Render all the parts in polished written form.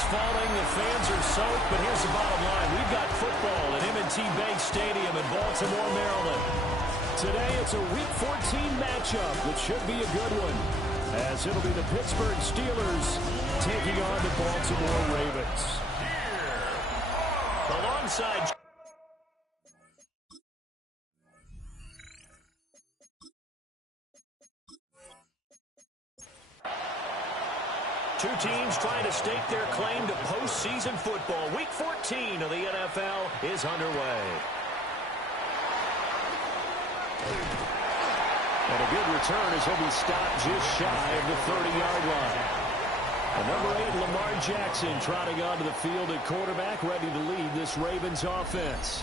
is falling. The fans are soaked, but here's the bottom line. We've got football at M&T Bank Stadium in Baltimore, Maryland. Today it's a Week 14 matchup, which should be a good one, as it'll be the Pittsburgh Steelers taking on the Baltimore Ravens. Alongside... Two teams trying to stake their claim to postseason football. Week 14 of the NFL is underway. And a good return as he'll be stopped just shy of the 30-yard line. And number 8, Lamar Jackson, trotting onto the field at quarterback, ready to lead this Ravens offense.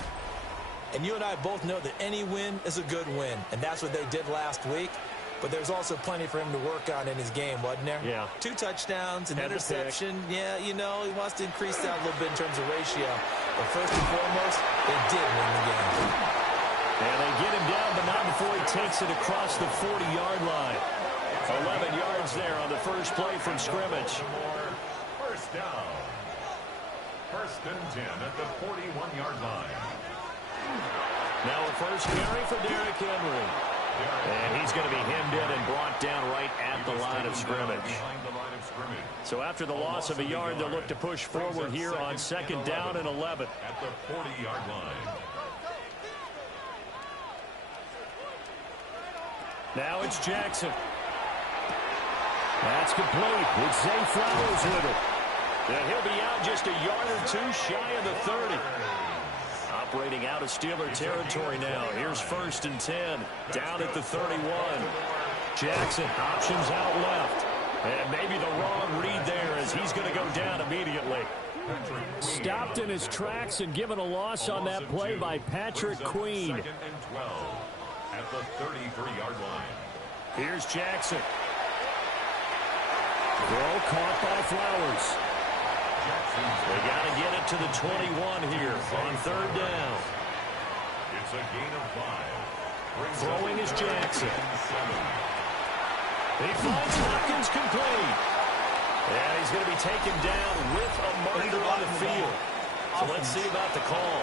And you and I both know that any win is a good win, and that's what they did last week. But there's also plenty for him to work on in his game, wasn't there? Yeah. 2 touchdowns, an interception. Yeah, you know, he wants to increase that a little bit in terms of ratio. But first and foremost, they did win the game. And they get him down, but not before he takes it across the 40-yard line. 11 yards there on the first play from scrimmage. First down. First and 10 at the 41-yard line. Now a first carry for Derrick Henry. And he's going to be hemmed in and brought down right at the line of scrimmage. So after the loss of a yard, they'll look to push forward here on second down and 11. At the 40-yard line. Now it's Jackson. That's complete with Zay Flowers with it. And he'll be out just a yard or two shy of the 30. Operating out of Steeler territory now. Here's first and 10. Down at the 31. Jackson options out left. And maybe the wrong read there as he's going to go down immediately. Stopped in his tracks and given a loss on that play by Patrick Queen. Second and 12 at the 33-yard line. Here's Jackson. Throw caught by Flowers. They got to get it to the 21 here on third down. It's a gain of 5. Throwing is Jackson. He finds Hopkins complete. And he's going to be taken down with a marker on the field. So let's see about the call.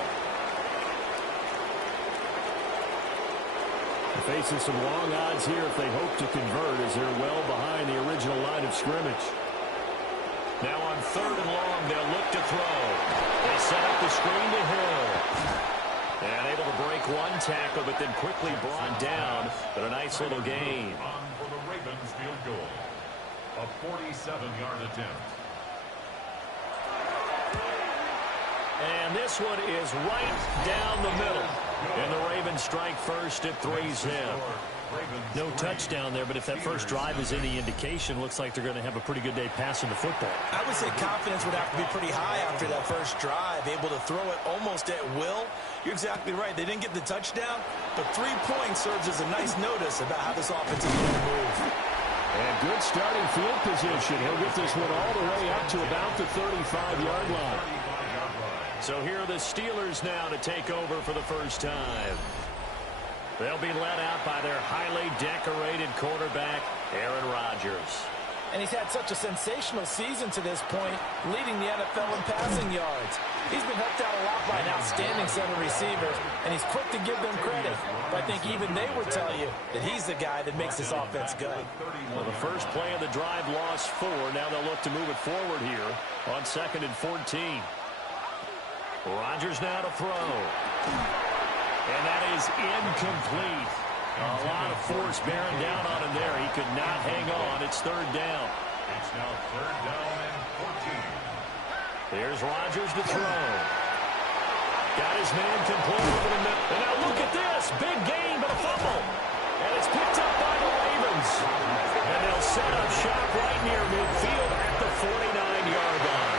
They're facing some long odds here if they hope to convert, as they're well behind the original line of scrimmage. Now on third and long, they'll look to throw. They set up the screen to Hill. And able to break one tackle, but then quickly brought down. But a nice little gain. On for the Ravens field goal. A 47-yard attempt. And this one is right down the middle. And the Ravens strike first at 3-zip. No touchdown there, but if that first drive is any indication, looks like they're going to have a pretty good day passing the football. I would say confidence would have to be pretty high after that first drive, able to throw it almost at will. You're exactly right. They didn't get the touchdown, but 3 points serves as a nice notice about how this offense is going to move. And good starting field position. He'll get this one all the way up to about the 35-yard line. So here are the Steelers now to take over for the first time. They'll be led out by their highly decorated quarterback, Aaron Rodgers. And he's had such a sensational season to this point, leading the NFL in passing yards. He's been helped out a lot by an outstanding set of receivers, and he's quick to give them credit. But I think even they would tell you that he's the guy that makes this offense go. Well, the first play of the drive lost 4. Now they'll look to move it forward here on second and 14. Rodgers now to throw. And that is incomplete. A lot of force bearing down on him there. He could not hang on. It's third down. It's now third down and 14. There's Rodgers to throw. Got his man complete over the middle. And now look at this. Big gain, but a fumble. And it's picked up by the Ravens. And they'll set up shop right near midfield at the 49-yard line.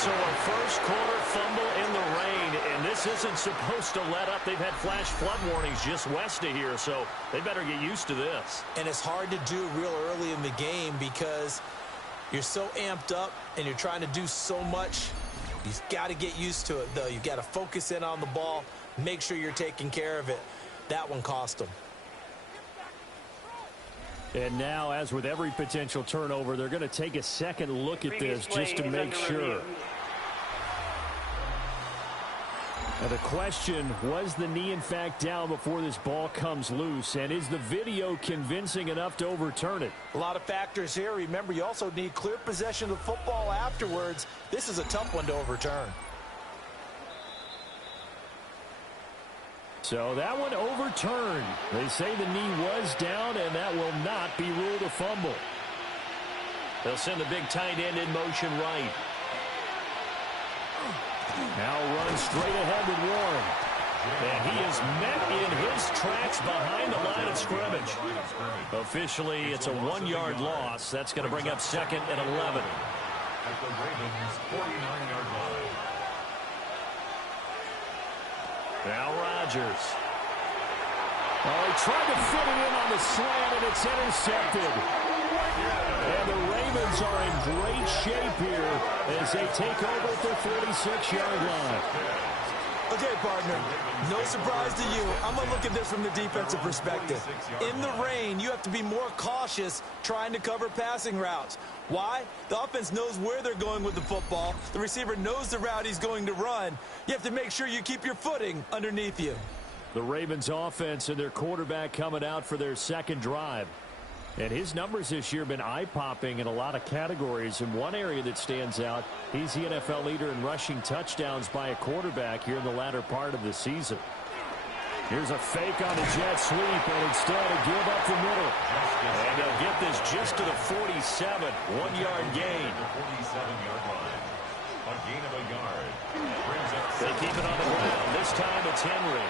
So a first quarter fumble in the rain, and this isn't supposed to let up. They've had flash flood warnings just west of here, so they better get used to this. And it's hard to do real early in the game because you're so amped up and you're trying to do so much. You've got to get used to it, though. You've got to focus in on the ball, make sure you're taking care of it. That one cost them. And now, as with every potential turnover, they're going to take a second look at this just to make sure. Now the question, was the knee in fact down before this ball comes loose? And is the video convincing enough to overturn it? A lot of factors here. Remember, you also need clear possession of the football afterwards. This is a tough one to overturn. So that one overturned. They say the knee was down, and that will not be ruled a fumble. They'll send the big tight end in motion right. Now runs straight ahead with Warren. And he is met in his tracks behind the line of scrimmage. Officially, it's a 1-yard loss. That's going to bring up second and 11. At the Ravens' 49-yard line. Now Rodgers. Oh, he tried to fit it in on the slant, and it's intercepted. And the Ravens are in great shape here as they take over at their 46-yard line. Okay, partner, no surprise to you. I'm going to look at this from the defensive perspective. In the rain, you have to be more cautious trying to cover passing routes. Why? The offense knows where they're going with the football. The receiver knows the route he's going to run. You have to make sure you keep your footing underneath you. The Ravens offense and their quarterback coming out for their second drive. And his numbers this year have been eye-popping in a lot of categories. In one area that stands out, he's the NFL leader in rushing touchdowns by a quarterback here in the latter part of the season. Here's a fake on the jet sweep, and instead a give up the middle. And they'll get this just to the 47, 1-yard gain. The 47-yard line. A gain of a yard. Brings up They keep it on the ground. This time it's Henry.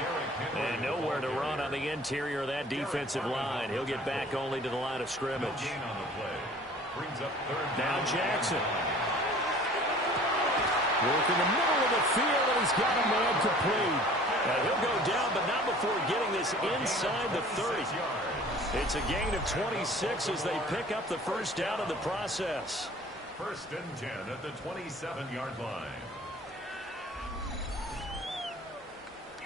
Henry. And nowhere to run on the interior of that defensive line. He'll get back only to the line of scrimmage. No gain on the play. Brings up third Now down. Jackson. Work in the middle of the field, and he's got a man complete. And he'll go down, but not before getting this inside the 30. It's a gain of 26 as they pick up the first down in the process. First and 10 at the 27-yard line.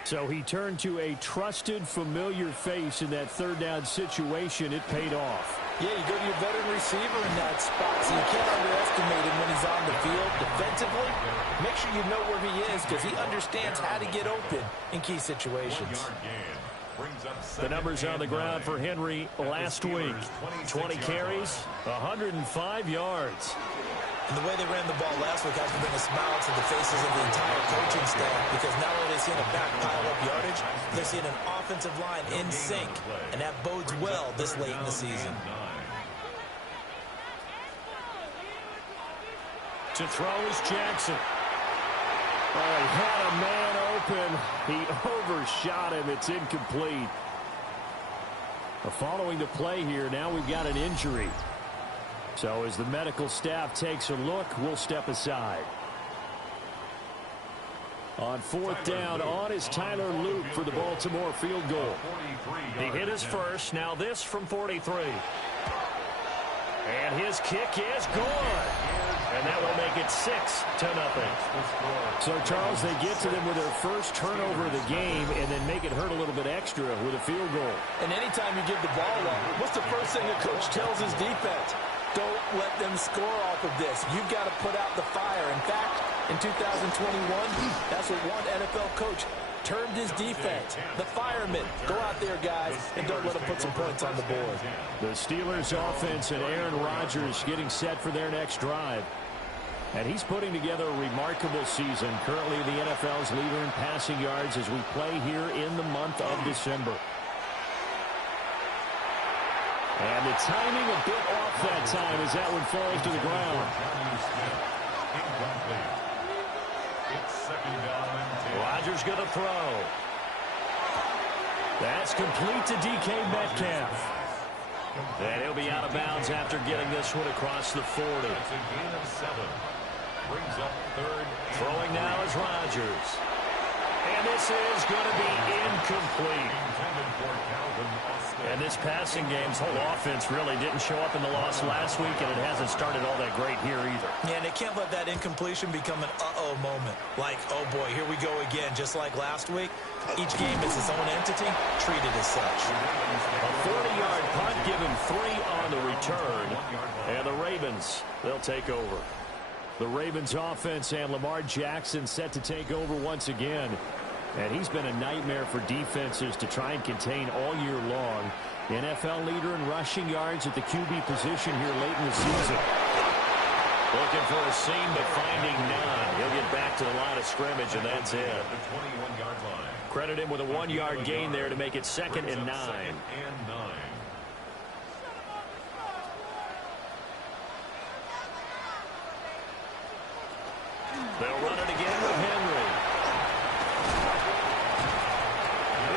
So he turned to a trusted, familiar face in that third down situation. It paid off. Yeah, you go to your veteran receiver in that spot, so you can't underestimate him when he's on the field defensively. Make sure you know where he is because he understands how to get open in key situations. The numbers on the ground for Henry last week. 20 carries, 105 yards. And the way they ran the ball last week has to bring a smile to the faces of the entire coaching staff because not only are they seeing a back pile up yardage, they're seeing an offensive line in sync, and that bodes well this late in the season. To throw is Jackson. Oh, he had a man open. He overshot him. It's incomplete. Following the play here, now we've got an injury. So as the medical staff takes a look, we'll step aside. On fourth down, on is Tyler Luke for the Baltimore field goal. He hit his first. Now this from 43. And his kick is good. And that will make it 6-0. So, Charles, they get to them with their first turnover of the game and then make it hurt a little bit extra with a field goal. And anytime you give the ball up, what's the first thing a coach tells his defense? Don't let them score off of this. You've got to put out the fire. In fact, in 2021, that's what one NFL coach termed his defense. The firemen. Go out there, guys, and don't let them put some points on the board. The Steelers offense and Aaron Rodgers getting set for their next drive. And he's putting together a remarkable season. Currently the NFL's leader in passing yards as we play here in the month of December. And the timing a bit off that time as that one falls to the ground. Rodgers going to throw. That's complete to DK Metcalf. And he'll be out of bounds after getting this one across the 40. It's a gain of 7. Brings up third. Throwing now is Rodgers. And this is going to be incomplete. And this passing game's whole offense really didn't show up in the loss last week, and it hasn't started all that great here either. Yeah, and they can't let that incompletion become an uh-oh moment. Like, oh boy, here we go again, just like last week. Each game is its own entity, treated as such. A 40-yard punt, given 3 on the return. And the Ravens, they'll take over. The Ravens offense and Lamar Jackson set to take over once again. And he's been a nightmare for defenses to try and contain all year long. NFL leader in rushing yards at the QB position here late in the season. Looking for a seam, but finding none. He'll get back to the line of scrimmage, and that's it. Credit him with a 1-yard gain there to make it 2nd and 9. They'll run it again with Henry.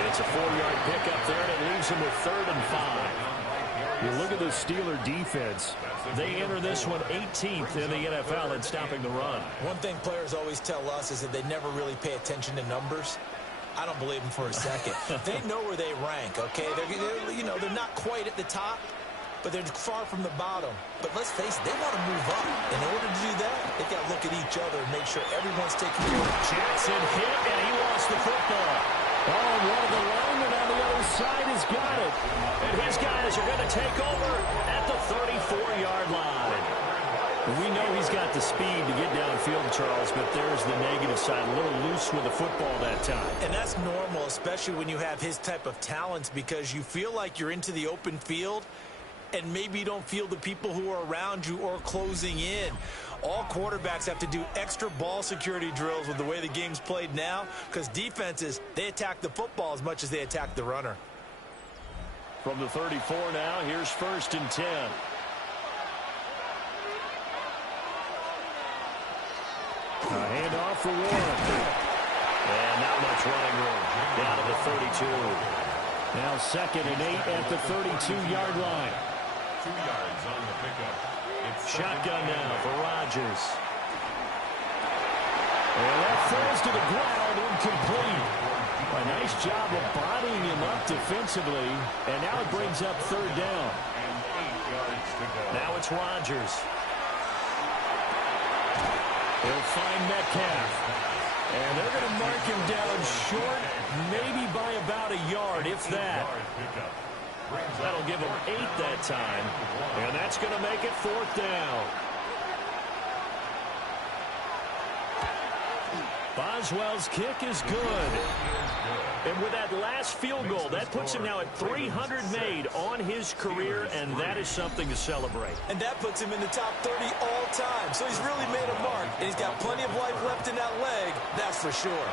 It's a 4-yard pickup there, and it leaves him with 3rd and 5. You look at the Steeler defense. They enter this one 18th in the NFL in stopping the run. One thing players always tell us is that they never really pay attention to numbers. I don't believe them for a second. They know where they rank, okay? They're not quite at the top, but they're far from the bottom. But let's face it, they want to move up. In order to do that, they've got to look at each other and make sure everyone's taking care of it. Jackson hit, and he lost the football. Oh, one of the linemen on the other side has got it. And his guys are going to take over at the 34-yard line. We know he's got the speed to get downfield, Charles, but there's the negative side. A little loose with the football that time. And that's normal, especially when you have his type of talents, because you feel like you're into the open field, and maybe you don't feel the people who are around you or closing in. All quarterbacks have to do extra ball security drills with the way the game's played now, because defenses, they attack the football as much as they attack the runner. From the 34 now, here's 1st and 10. A handoff for Warren. And not much running room. Down to the 32. Now 2nd and 8 at the 32-yard line. 2 yards on the pickup. Shotgun now for Rodgers. And that falls to the ground, incomplete. A nice job of bodying him up defensively. And now it brings up 3rd down. And 8 yards to go. Now it's Rodgers. He'll find Metcalf. And they're going to mark him down short, maybe by about a yard, if that. That'll give him 8 that time. And that's going to make it 4th down. Boswell's kick is good. And with that last field goal, that puts him now at 300 made on his career, and that is something to celebrate. And that puts him in the top 30 all time. So he's really made a mark, and he's got plenty of life left in that leg, that's for sure.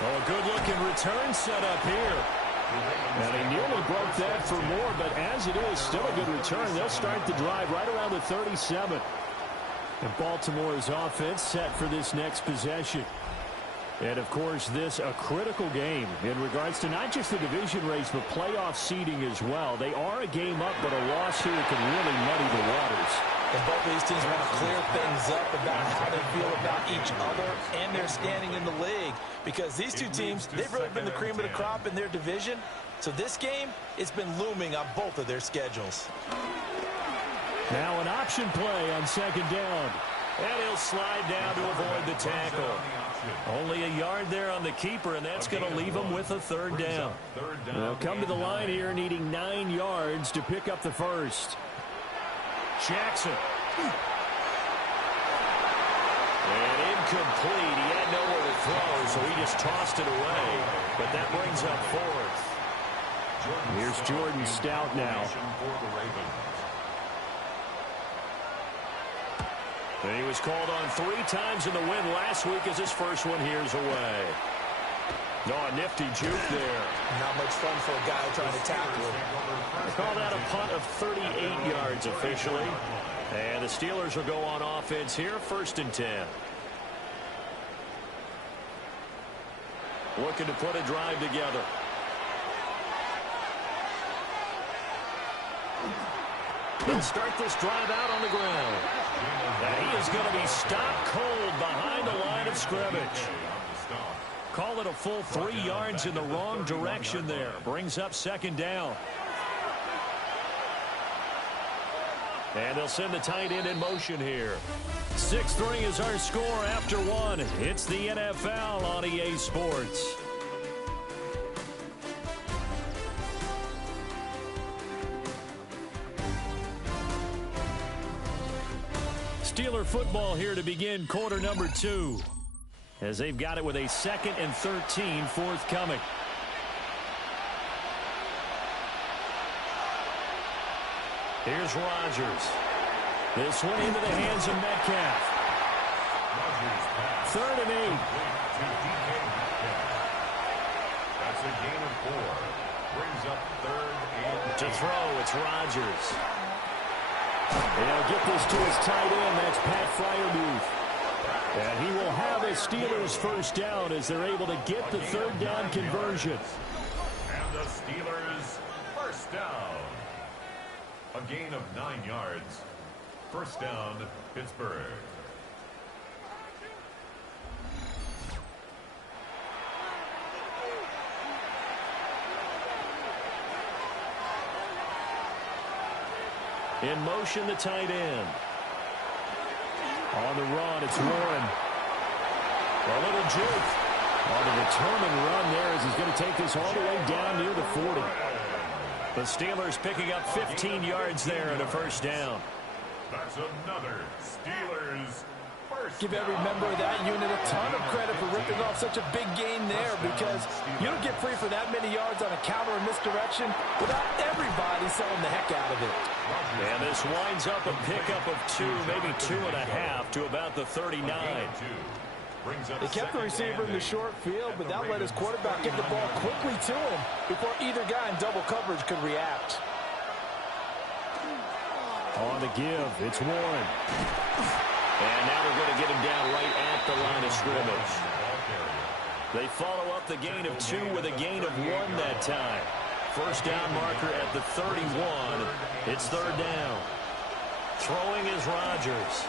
Oh, a good-looking return set up here. And he nearly broke that for more, but as it is, still a good return. They'll start the drive right around the 37. And Baltimore's offense set for this next possession. And, of course, this a critical game in regards to not just the division race, but playoff seeding as well. They are a game up, but a loss here can really muddy the waters. And both of these teams want to clear things up about how they feel about each other and their standing in the league. Because these two teams, they've really been the cream of the crop in their division. So this game, it's been looming on both of their schedules. Now an option play on 2nd down. And he'll slide down to avoid the tackle. Only a yard there on the keeper, and that's going to leave him with a 3rd down. They'll come to the line here needing 9 yards to pick up the first. Jackson. And incomplete. He had nowhere to throw, so he just tossed it away. But that brings up 4th. Here's Jordan Stout now. And he was called on 3 times in the win last week as his first one here's away. No, a nifty juke there. Not much fun for a guy trying to tackle him. They call that a punt of 38 yards officially. And the Steelers will go on offense here, 1st and 10. Looking to put a drive together. They'll start this drive out on the ground. And he is is going to be stopped cold behind the line of scrimmage. Call it a full 3 yards in the wrong direction there. Brings up second down. And they'll send the tight end in motion here. 6-3 is our score after 1. It's the NFL on EA Sports. Steeler football here to begin quarter number 2. As they've got it with a 2nd and 13 forthcoming. Here's Rodgers. This one into the hands of Metcalf. 3rd and 8. That's a gain of 4. Brings up 3rd and 8. To throw, it's Rodgers. They'll get this to his tight end. That's Pat Freiermuth. And he will have a Steelers first down as they're able to get the 3rd down conversion. And the Steelers first down. A gain of 9 yards. First down, Pittsburgh. In motion, the tight end. On the run, it's Warren. A little juke. On the determined run there as he's going to take this all the way down near the 40. The Steelers picking up 15 yards there and a first down. That's another Steelers first Give every member of that unit a ton of credit for ripping off such a big gain there, because you don't get free for that many yards on a counter or misdirection without everybody selling the heck out of it. And this winds up a pickup of 2, maybe 2.5 to about the 39. They kept the receiver in the short field, but that let his quarterback get the ball quickly to him before either guy in double coverage could react. On the give, it's Warren. And now they're going to get him down right at the line of scrimmage. They follow up the gain of 2 with a gain of 1 that time. First down marker at the 31. It's 3rd down. Throwing is Rodgers.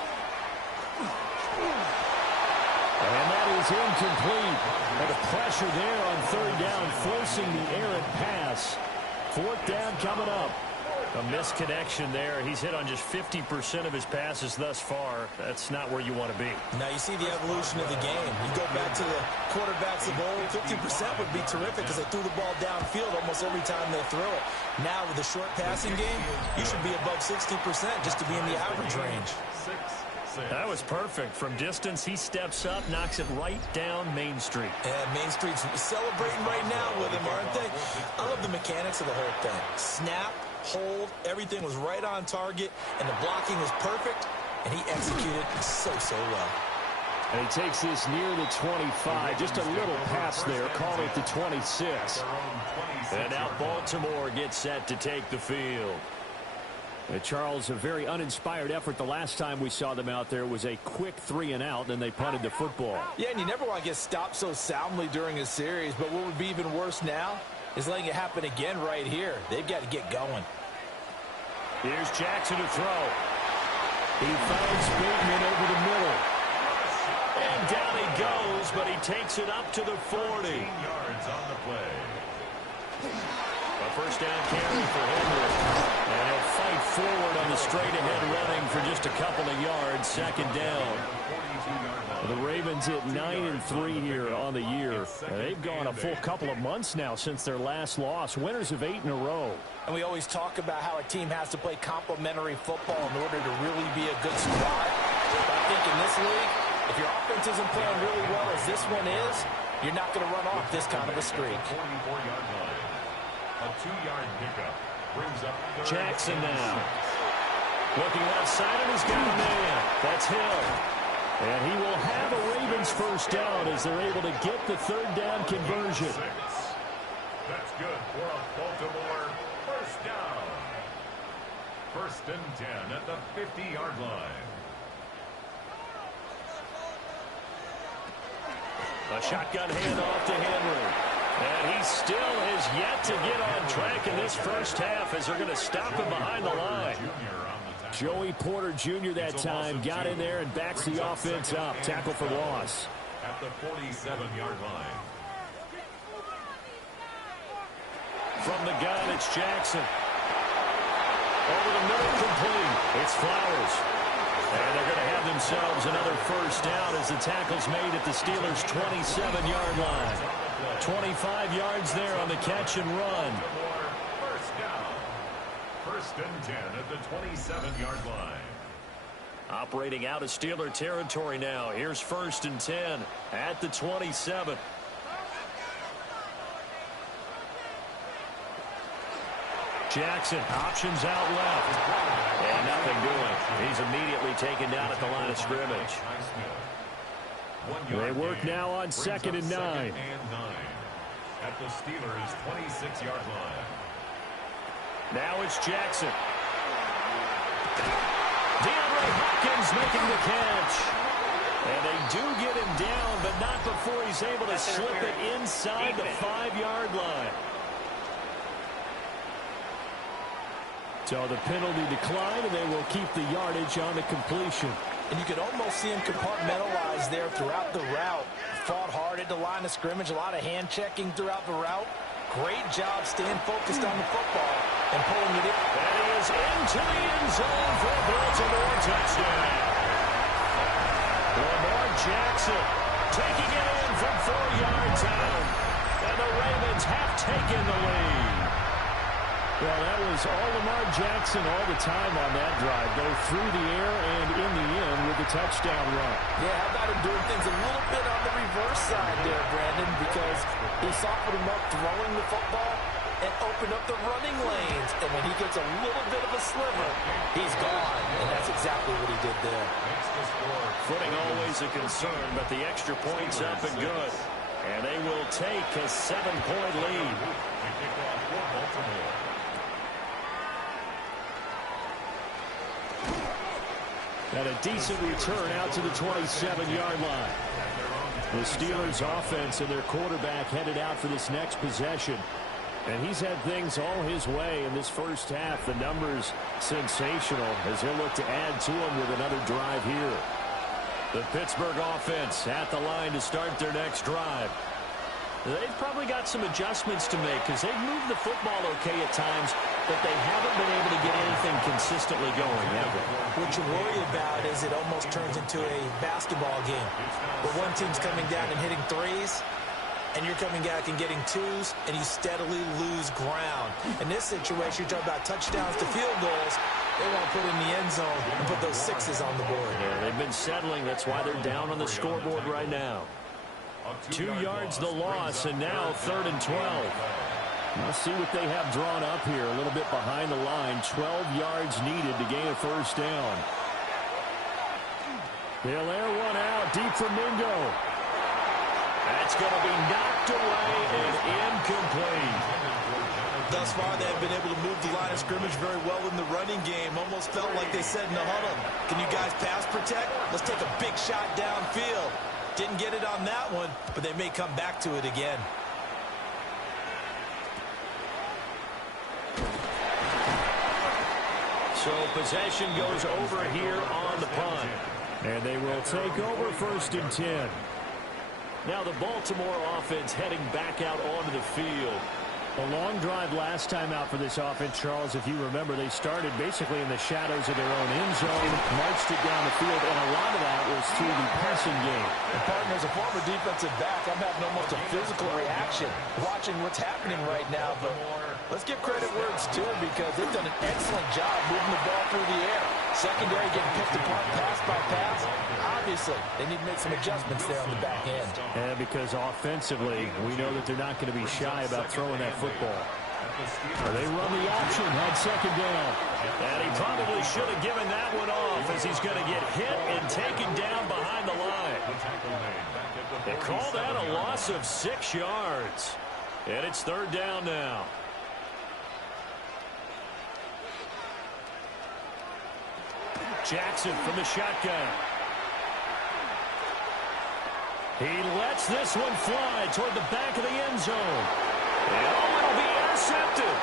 And that is incomplete. And the pressure there on 3rd down, forcing the errant pass. 4th down coming up. A misconnection there. He's hit on just 50% of his passes thus far. That's not where you want to be. Now you see the evolution of the game. You go back to the quarterbacks of old, 50% would be terrific because they threw the ball downfield almost every time they threw it. Now with the short passing game, you should be above 60% just to be in the average range. That was perfect. From distance, he steps up, knocks it right down Main Street. And Main Street's celebrating right now with him, aren't they? I love the mechanics of the whole thing. Snap, hold, everything was right on target, and the blocking was perfect, and he executed so well. And he takes this near the 25. Just a little pass there. Call it the 26. And now Baltimore gets set to take the field. Charles, a very uninspired effort the last time we saw them out there. Was a quick 3 and out, and they punted the football. Yeah, and you never want to get stopped so soundly during a series, but what would be even worse now is letting it happen again right here. They've got to get going. Here's Jackson to throw. He finds Bateman over the middle. And down he goes, but he takes it up to the 40. 13 yards on the play. A first down carry for Henry. And he'll fight forward on the straight-ahead running for just a couple of yards. 2nd down. The Ravens hit 9-3 here on the year. They've gone a full couple of months now since their last loss. Winners of 8 in a row. And we always talk about how a team has to play complementary football in order to really be a good squad. But I think in this league, if your offense isn't playing really well as this one is, you're not going to run off this kind of a streak. 44-yard line. A 2-yard pickup brings up Jackson now. Looking outside, and he's got a man. That's Hill. And he will have a Ravens first down as they're able to get the 3rd down conversion. That's good for a Baltimore first down. 1st and 10 at the 50-yard line. A shotgun handoff to Henry. And he still has yet to get on track in this first half as they're going to stop him behind the line. Junior on the Joey Porter Jr. that time got in there and backs the offense up. Tackle for loss. At the 47-yard line. From the gun, it's Jackson. Over the middle, complete. It's Flowers. And they're going to have themselves another first down as the tackle's made at the Steelers' 27-yard line. 25 yards there on the catch and run. First down. First and 10 at the 27-yard line. Operating out of Steeler territory now. Here's first and 10 at the 27. Jackson, options out left. And nothing doing. He's immediately taken down at the line of scrimmage. They work now on second and 9. At the Steelers' 26-yard line. Now it's Jackson. DeAndre Hopkins making the catch. And they do get him down, but not before he's able to slip it inside the 5-yard line. So the penalty declined, and they will keep the yardage on the completion. And you could almost see him compartmentalize there throughout the route. Fought hard at the line of scrimmage, a lot of hand checking throughout the route. Great job staying focused on the football and pulling it in. And he is into the end zone for a Baltimore touchdown. Lamar Jackson taking it in from 4 yards out. And the Ravens have taken the lead. Well, that was all Lamar Jackson all the time on that drive, both through the air and in the end with the touchdown run. Yeah, how about him doing things a little bit on the reverse side there, Brandon, because he softened him up throwing the football and opened up the running lanes. And when he gets a little bit of a sliver, he's gone. And that's exactly what he did there. Footing always a concern, but the extra point's up and good. And they will take a 7-point lead. And a decent return out to the 27-yard line. The Steelers offense and their quarterback headed out for this next possession. And he's had things all his way in this first half. The numbers sensational as he'll look to add to them with another drive here. The Pittsburgh offense at the line to start their next drive. They've probably got some adjustments to make because they've moved the football okay at times, but they haven't been able to get anything consistently going, have they? What you worry about is it almost turns into a basketball game where one team's coming down and hitting threes, and you're coming back and getting twos, and you steadily lose ground. In this situation, you're talking about touchdowns to field goals. They want to put in the end zone and put those sixes on the board. Yeah, they've been settling. That's why they're down on the scoreboard right now. 2 yards the loss, and now 3rd and 12. Let's see what they have drawn up here. A little bit behind the line. 12 yards needed to gain a first down. They'll air one out deep for Mingo. That's going to be knocked away and incomplete. Thus far, they have been able to move the line of scrimmage very well in the running game. Almost felt like they said in the huddle, can you guys pass protect? Let's take a big shot downfield. Didn't get it on that one, but they may come back to it again. So possession goes over here on the punt. And they will take over 1st and 10. Now the Baltimore offense heading back out onto the field. A long drive last time out for this offense, Charles. If you remember, they started basically in the shadows of their own end zone, marched it down the field, and a lot of that was through the passing game. And partner, as a former defensive back, I'm having almost a physical reaction watching what's happening right now. But let's give credit where it's due because they've done an excellent job moving the ball through the air. Secondary getting picked apart pass by pass. Obviously, they need to make some adjustments there on the back end. And because offensively, we know that they're not going to be shy about throwing that football. They run the option, had 2nd down. And he probably should have given that one off as he's going to get hit and taken down behind the line. They call that a loss of 6 yards. And it's 3rd down now. Jackson from the shotgun. He lets this one fly toward the back of the end zone. And it'll be intercepted.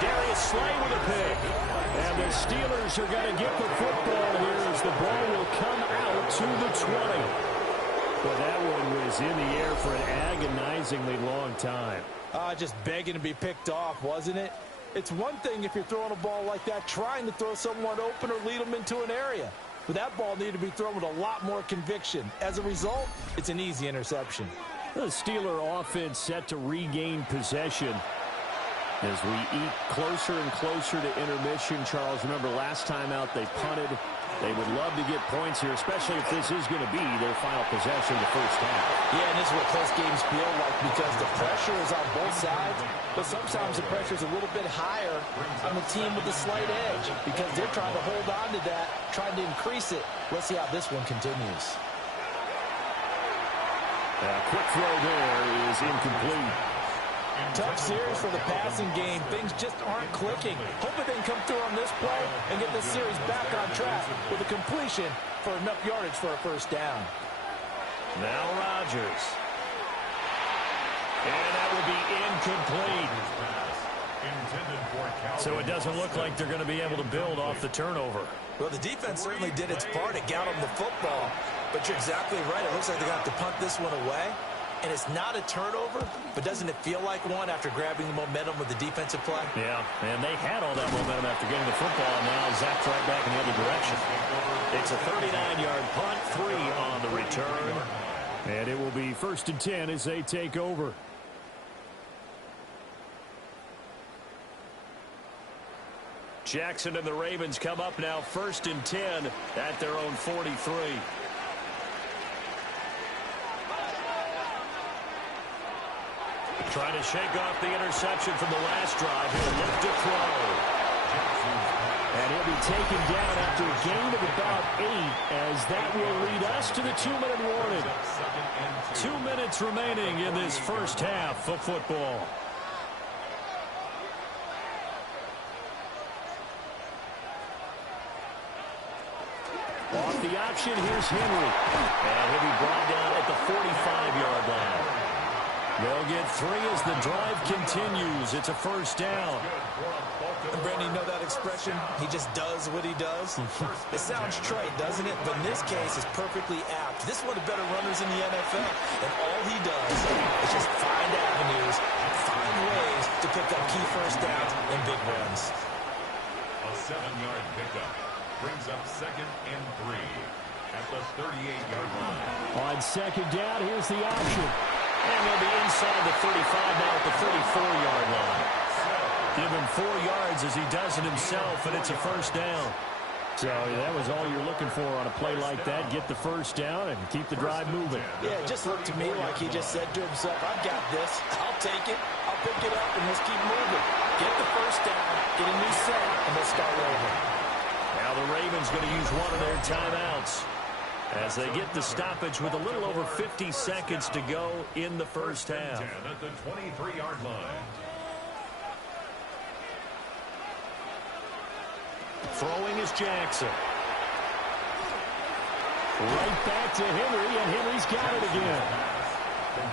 Darius Slay with a pick. And the Steelers are going to get the football here as the ball will come out to the 20. But that one was in the air for an agonizingly long time. Just begging to be picked off, wasn't it? It's one thing if you're throwing a ball like that, trying to throw someone open or lead them into an area. But that ball needed to be thrown with a lot more conviction. As a result, it's an easy interception. The Steeler offense set to regain possession as we eat closer and closer to intermission. Charles, remember last time out they punted. They would love to get points here, especially if this is going to be their final possession of the first half. Yeah, and this is what close games feel like because the pressure is on both sides, but sometimes the pressure is a little bit higher on the team with the slight edge because they're trying to hold on to that, trying to increase it. Let's see how this one continues. Quick throw there is incomplete. Tough series for the passing game. Things just aren't clicking. Hoping they can come through on this play and get this series back on track with a completion for enough yardage for a first down. Now Rodgers. And that will be incomplete. So it doesn't look like they're going to be able to build off the turnover. Well, the defense certainly did its part. It got them the football. But you're exactly right. It looks like they're going to have to punt this one away. And it's not a turnover, but doesn't it feel like one after grabbing the momentum with the defensive play? Yeah, and they had all that momentum after getting the football, and now zapped right back in the other direction. It's a 39-yard punt, 3 on the return. And it will be 1st and 10 as they take over. Jackson and the Ravens come up now 1st and 10 at their own 43. Trying to shake off the interception from the last drive. He'll look to throw. And he'll be taken down after a gain of about 8 as that will lead us to the 2-minute warning. 2 minutes remaining in this first half of football. Off the option, here's Henry. And he'll be brought down at the 45-yard line. They'll get 3 as the drive continues. It's a first down. And Brandon, you know that expression? He just does what he does. It sounds trite, doesn't it? But in this case, it's perfectly apt. This is one of the better runners in the NFL. And all he does is just find avenues, find ways to pick up key first downs and big runs. A 7-yard pickup brings up 2nd and 3 at the 38-yard line. On 2nd down, here's the option. And they'll be inside the 35 now at the 34-yard line. Give him 4 yards as he does it himself, and it's a first down. So that was all you're looking for on a play like that. Get the first down and keep the drive moving. Yeah, it just looked to me like he just said to himself, I've got this. I'll take it. I'll pick it up, and let's keep moving. Get the first down, get a new set, and we'll start over. Now the Ravens going to use one of their timeouts as they get the stoppage with a little over 50 seconds to go in the first half. At the 23-yard line. Throwing is Jackson. Right back to Henry, and Henry's got it again.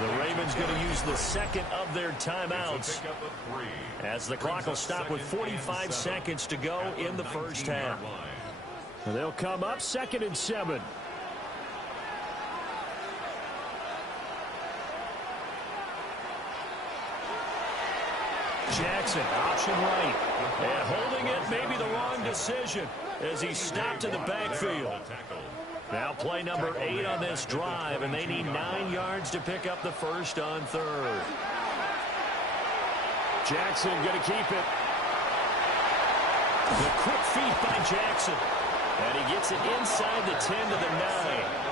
The Ravens going to use the second of their timeouts as the clock will stop with 45 seconds to go in the first half. They'll come up 2nd and 7. Jackson, option right. And holding it, maybe the wrong decision as he stopped in the backfield. Now play number 8 on this drive, and they need 9 yards to pick up the first on 3rd. Jackson going to keep it. The quick feet by Jackson. And he gets it inside the 10 to the 9.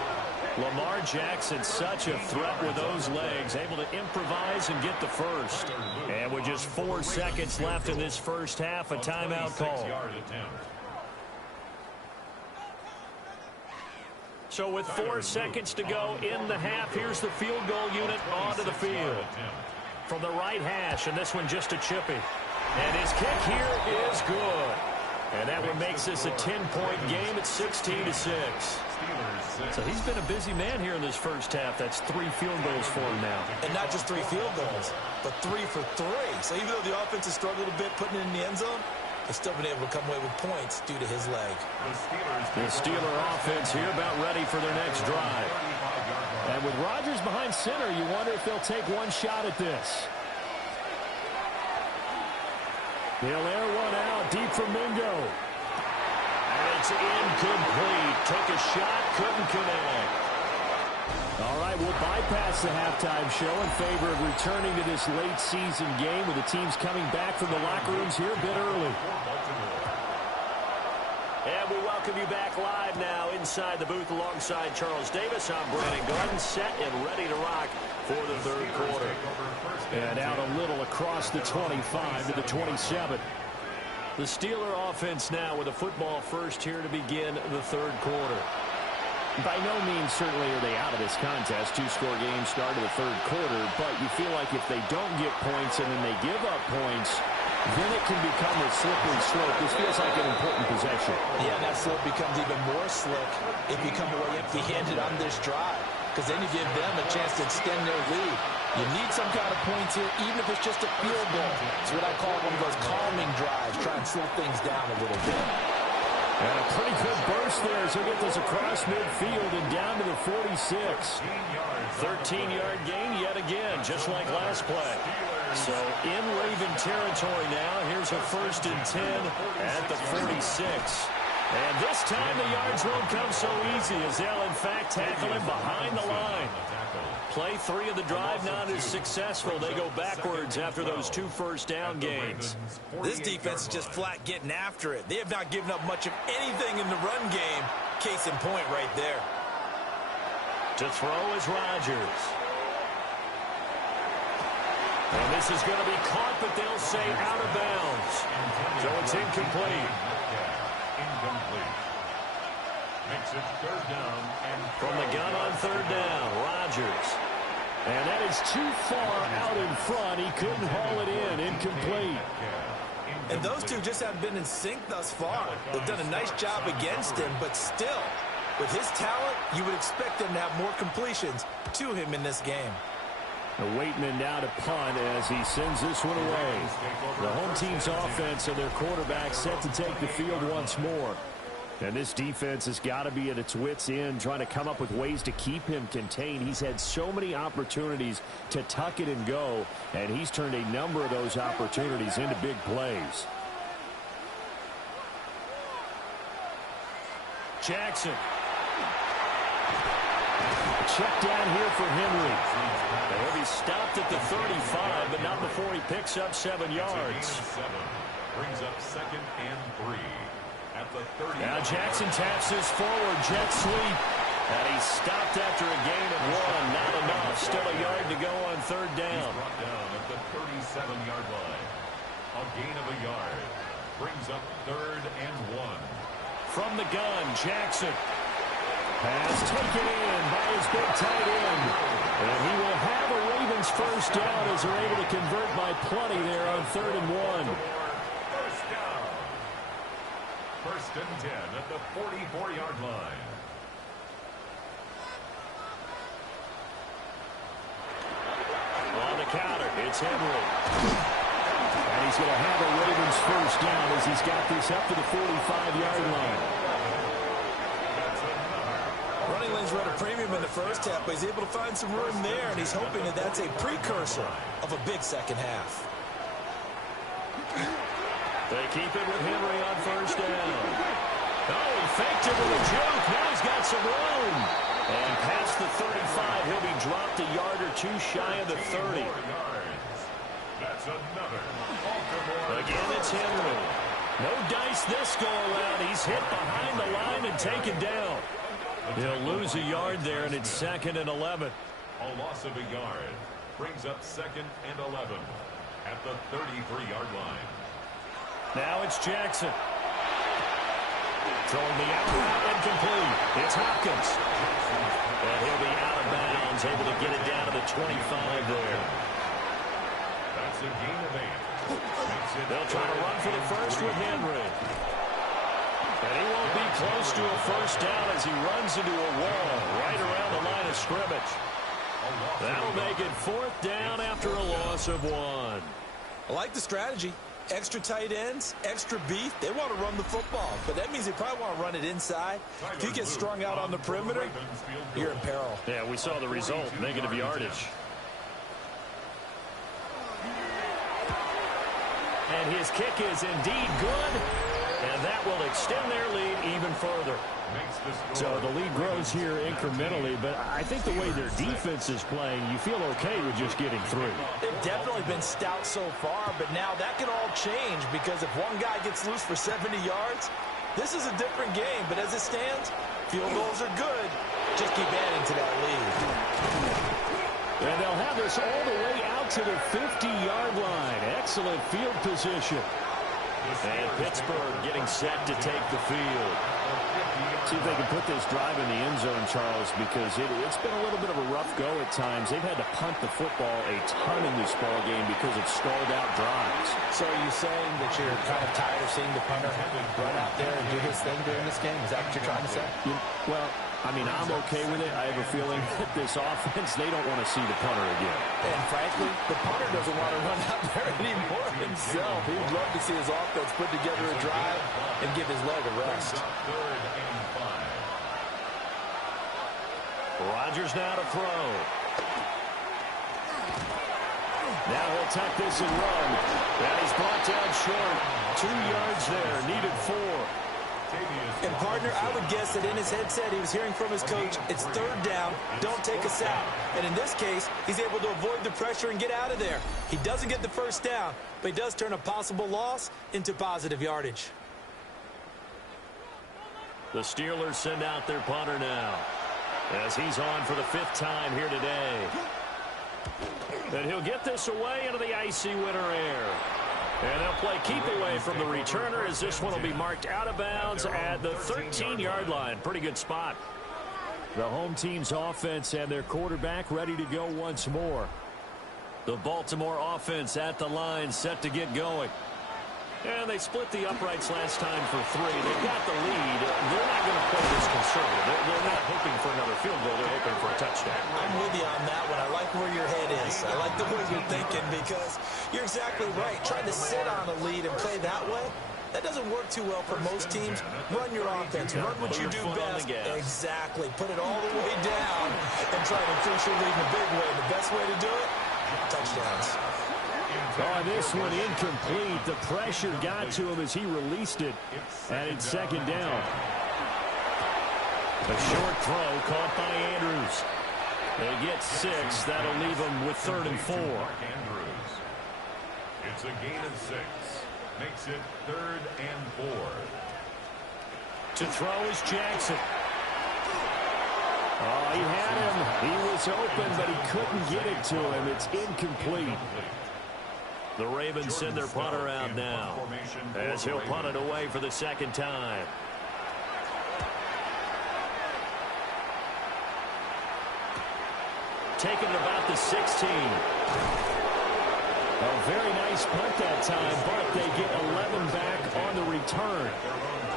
Lamar Jackson, such a threat with those legs, able to improvise and get the first. And with just 4 seconds left in this first half, a timeout call. So with 4 seconds to go in the half, here's the field goal unit onto the field. From the right hash, and this one just a chippy. And his kick here is good. And that one makes this a 10-point game at 16-6. So he's been a busy man here in this first half. That's 3 field goals for him now. And not just 3 field goals, but 3 for 3. So even though the offense has struggled a bit putting it in the end zone, they've still been able to come away with points due to his leg. The Steeler offense here about ready for their next drive. And with Rodgers behind center, you wonder if they'll take one shot at this. He'll air one out deep from Mingo. And it's incomplete. Took a shot, couldn't connect. All right, we'll bypass the halftime show in favor of returning to this late season game with the teams coming back from the locker rooms here a bit early. And we welcome you back live now inside the booth alongside Charles Davis. I'm Brandon Gordon, set and ready to rock for the third quarter. And out a little across the 25 to the 27. The Steeler offense now with a football first here to begin the third quarter. By no means certainly are they out of this contest. 2-score game start of the third quarter, but you feel like if they don't get points and then they give up points, then it can become a slippery slope. This feels like an important possession. Yeah, and that slope becomes even more slick if you come away empty-handed on this drive, because then you give them a chance to extend their lead. You need some kind of points here, even if it's just a field goal. It's what I call one of those calming drives, try and slow things down a little bit. And a pretty good burst there as he'll get this across midfield and down to the 46. 13-yard gain yet again, just like last play. So in Raven territory now. Here's a 1st and 10 at the 46. And this time the yards won't come so easy as they'll in fact tackle him behind the line. Play 3 of the drive not as successful. They go backwards after those 2 first-down gains. This defense is just flat getting after it. They have not given up much of anything in the run game. Case in point right there. To throw is Rodgers. And this is going to be caught, but they'll say out of bounds. So it's incomplete. Incomplete. Makes it 3rd down. And from the gun on 3rd down, Rodgers. And that is too far out in front. He couldn't haul it in. Incomplete. And those two just haven't been in sync thus far. They've done a nice job against him, but still, with his talent, you would expect them to have more completions to him in this game. The Waitman now to punt as he sends this one away. The home team's offense and their quarterback set to take the field once more. And this defense has got to be at its wits' end, trying to come up with ways to keep him contained. He's had so many opportunities to tuck it and go, and he's turned a number of those opportunities into big plays. Jackson. Check down here for Henry. He'll be stopped at the 35, but not before he picks up 7 yards. Brings up 2nd and 3 at the 30. Now Jackson taps this forward, jet sweep. And he's stopped after a gain of 1. Not enough. Still a yard to go on 3rd down. He's brought down at the 37-yard line. A gain of a yard. Brings up 3rd and 1. From the gun, Jackson. Pass taken in by his big tight end. And he will have a Ravens first down as they're able to convert by plenty there on 3rd and 1. First down. 1st and 10 at the 44-yard line. On the counter, it's Henry. And he's going to have a Ravens first down as he's got this up to the 45-yard line. Running lanes were at a premium in the first half, but he's able to find some room there, and he's hoping that that's a precursor of a big second half. They keep it with Henry on first down. Oh, he faked it with a juke. Now he's got some room. And past the 35, he'll be dropped a yard or 2 shy of the 30. That's another. Again, it's Henry. No dice this go around. He's hit behind the line and taken down. He'll lose a yard there, and it's 2nd and 11. A loss of a yard. Brings up 2nd and 11 at the 33-yard line. Now it's Jackson. Throwing the out route incomplete. It's Hopkins. And he'll be out of bounds, able to get it down to the 25 there. That's a gain of 8. They'll try to run for the first with Henry. And he won't be close to a first down as he runs into a wall right around the line of scrimmage. That'll make it 4th down after a loss of 1. I like the strategy. Extra tight ends, extra beef. They want to run the football, but that means they probably want to run it inside. If you get strung out on the perimeter, you're in peril. Yeah, we saw the result, negative yardage. And his kick is indeed good, and that will extend their lead even further. So the lead grows here incrementally, but I think the way their defense is playing, you feel okay with just getting through. They've definitely been stout so far, but now that can all change because if one guy gets loose for 70 yards, this is a different game. But as it stands, field goals are good. Just keep adding to that lead. And they'll have this all the way out to the 50-yard line. Excellent field position. And Pittsburgh getting set to take the field. See if they can put this drive in the end zone, Charles, because it's been a little bit of a rough go at times. They've had to punt the football a ton in this ball game because of stalled out drives. So are you saying that you're kind of tired of seeing the punter run out there and do his thing during this game? Is that what you're trying to say? Well, I mean, I'm okay with it. I have a feeling that this offense, they don't want to see the punter again. And frankly, the punter doesn't want to run out there anymore himself. He would love to see his offense put together a drive and give his leg a rest. Rodgers now to throw. Now he'll tuck this and run. And he's brought down short. 2 yards there, needed 4. And, partner, I would guess that in his headset he was hearing from his coach, it's 3rd down, don't take us out. And in this case, he's able to avoid the pressure and get out of there. He doesn't get the first down, but he does turn a possible loss into positive yardage. The Steelers send out their punter now, as he's on for the 5th time here today. And he'll get this away into the icy winter air. And they'll play keep away from the returner as this one will be marked out of bounds at the 13-yard line. Pretty good spot. The home team's offense and their quarterback ready to go once more. The Baltimore offense at the line set to get going. And they split the uprights last time for 3. They've got the lead. They're not going to play this conservative. They're not hoping for another field goal. They're hoping for a touchdown. I'm with you on that one. I like where your head is. I like the way you're thinking because you're exactly right. Trying to sit on a lead and play that way, that doesn't work too well for most teams. Run your offense. Run what you do best. Exactly. Put it all the way down and try to increase your lead in a big way. The best way to do it, touchdowns. Oh, this one incomplete. The pressure got to him as he released it. And it's 2nd down. A short throw caught by Andrews. They get 6. That'll leave them with 3rd and 4. It's a gain of 6. Makes it 3rd and 4. To throw is Jackson. Oh, he had him. He was open, but he couldn't get it to him. It's incomplete. The Ravens send their punter out now as he'll punt it away for the 2nd time. Taking it about the 16. A very nice punt that time, but they get 11 back on the return.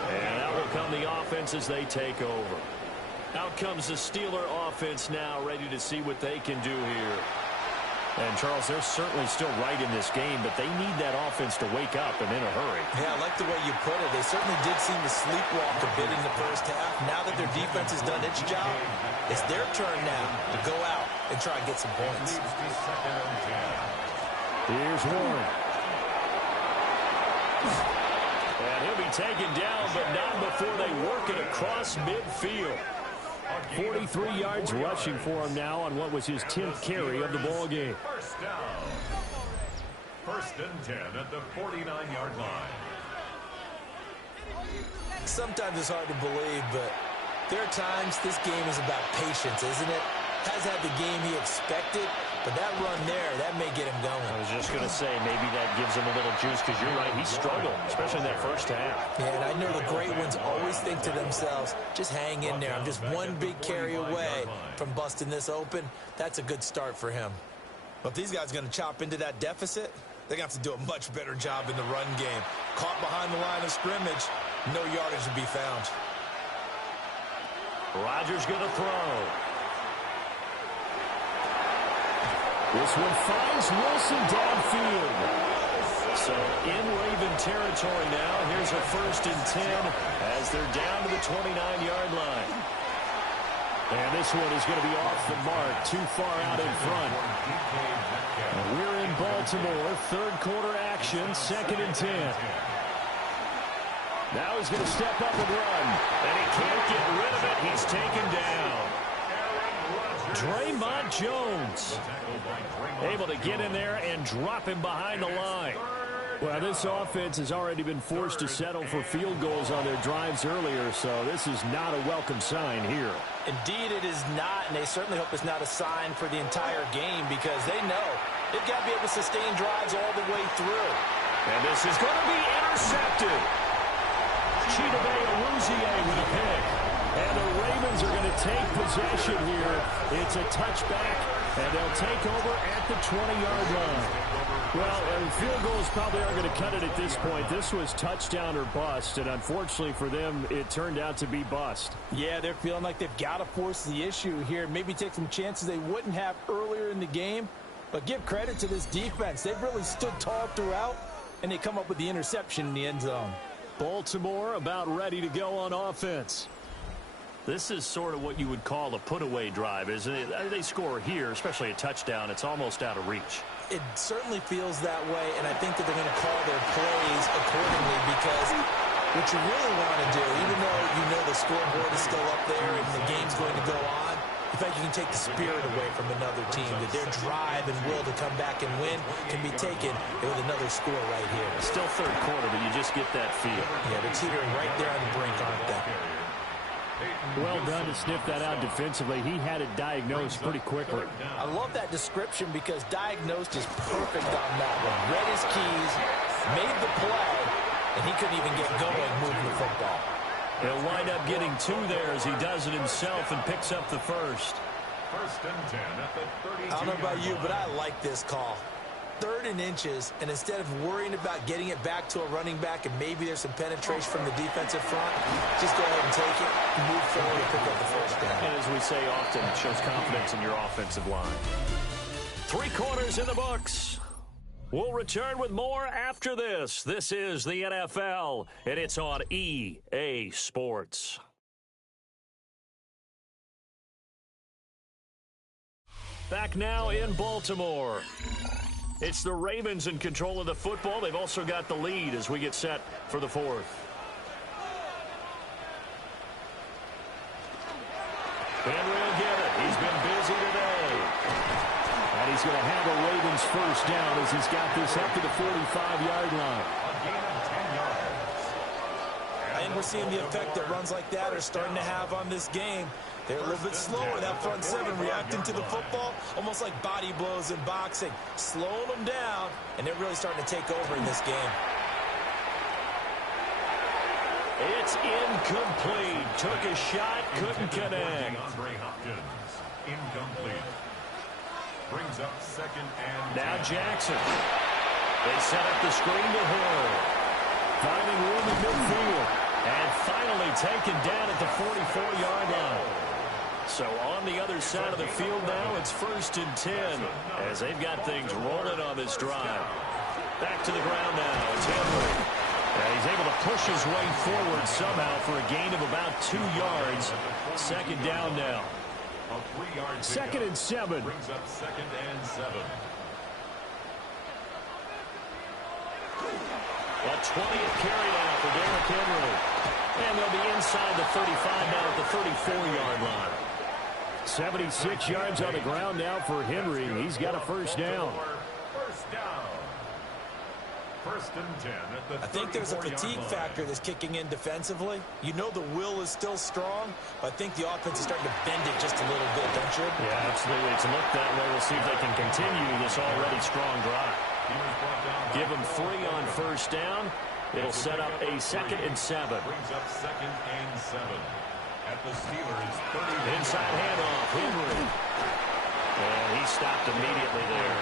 And out will come the offense as they take over. Out comes the Steeler offense now, ready to see what they can do here. And, Charles, they're certainly still right in this game, but they need that offense to wake up and in a hurry. Yeah, I like the way you put it. They certainly did seem to sleepwalk a bit in the first half. Now that their defense has done its job, it's their turn now to go out and try and get some points. Here's Warren. And he'll be taken down, but not before they work it across midfield. 43 yards rushing for him now on what was his 10th carry of the ball game. First down. 1st and 10 at the 49-yard line. Sometimes it's hard to believe, but there are times this game is about patience, isn't it? Has had the game he expected, but that run there, that may get him going. I was just going to say, maybe that gives him a little juice, because you're right, he struggled, especially in that first half. Yeah, and I know the great ones always think to themselves, just hang in there. I'm just one big carry away from busting this open. That's a good start for him. But if these guys are going to chop into that deficit, they're going to have to do a much better job in the run game. Caught behind the line of scrimmage, No yardage to be found. Rodgers going to throw. This one finds Wilson downfield. So in Raven territory now. Here's a 1st and 10 as they're down to the 29-yard line. And this one is going to be off the mark, too far out in front. And we're in Baltimore, 3rd quarter action, 2nd and 10. Now he's going to step up and run. And he can't get rid of it. He's taken down. Draymond Jones able to get in there and drop him behind the line. Well, this offense has already been forced to settle for field goals on their drives earlier, so this is not a welcome sign here. Indeed, it is not, and they certainly hope it's not a sign for the entire game because they know they've got to be able to sustain drives all the way through. And this is going to be intercepted. Chidobe Awuzie with a pick. And the Ravens are going to take possession here. It's a touchback, and they'll take over at the 20-yard line. Well, field goals probably aren't going to cut it at this point. This was touchdown or bust, and unfortunately for them, it turned out to be bust. Yeah, they're feeling like they've got to force the issue here, maybe take some chances they wouldn't have earlier in the game. But give credit to this defense. They've really stood tall throughout, and they come up with the interception in the end zone. Baltimore about ready to go on offense. This is sort of what you would call a put-away drive, isn't it? They score here, especially a touchdown. It's almost out of reach. It certainly feels that way, and I think that they're going to call their plays accordingly because what you really want to do, even though you know the scoreboard is still up there and the game's going to go on, in fact, you can take the spirit away from another team, that their drive and will to come back and win can be taken with another score right here. Still 3rd quarter, but you just get that feel. Yeah, they're teetering right there on the brink, aren't they? Well done to sniff that out defensively. He had it diagnosed pretty quickly. I love that description because diagnosed is perfect on that one. Read his keys, made the play, and he couldn't even get going moving the football. He'll wind up getting 2 there as he does it himself and picks up the 1st. 1st and 10 at the 32. I don't know about you, but I like this call. 3rd and inches, and instead of worrying about getting it back to a running back and maybe there's some penetration from the defensive front, just go ahead and take it, move forward, and pick up the 1st down. And as we say often, it shows confidence in your offensive line. 3 quarters in the books. We'll return with more after this. This is the NFL, and it's on EA Sports. Back now in Baltimore. It's the Ravens in control of the football. They've also got the lead as we get set for the 4th. Henry will get it. He's been busy today. And he's going to have a Ravens 1st down as he's got this up to the 45-yard line. I think we're seeing the effect that runs like that are starting to have on this game. They're a little bit slower, that front 7, reacting to the football, almost like body blows in boxing, slowing them down, and they're really starting to take over in this game. It's incomplete. Took a shot, couldn't connect. DeAndre Hopkins, incomplete. Brings up 2nd and 10. Now Jackson. They set up the screen to Hill. Finding room in midfield. And finally taken down at the 44-yard line. So on the other side of the field now, it's 1st and 10 as they've got things rolling on this drive. Back to the ground now. It's Henry. And he's able to push his way forward somehow for a gain of about 2 yards. 2nd down now. A 3-yard 2nd and 7. Brings up 2nd and 7. A 20th carry now for Derrick Henry. And they'll be inside the 35 now at the 34-yard line. 76 yards on the ground now for Henry. He's got a 1st down. 1st down. 1st and 10 at the I think there's a fatigue factor that's kicking in defensively. You know the will is still strong, but I think the offense is starting to bend it just a little bit, don't you? Yeah, absolutely. It's looked that way. We'll see if they can continue this already strong drive. Give them 3 on 1st down. It'll set up a 2nd and 7. Brings up 2nd and 7 at the Steelers 30. Inside handoff, Henry. And he stopped immediately there.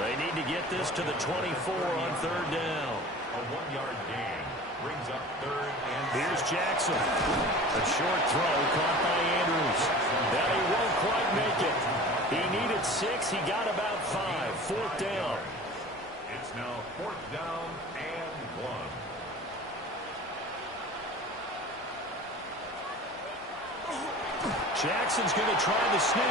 They need to get this to the 24 on 3rd down. A 1-yard gain. Brings up third and here's Jackson. A short throw caught by Andrews. That he won't quite make it. He needed 6. He got about 5. Fourth down. It's now fourth down and 1. Jackson's going to try the sneak.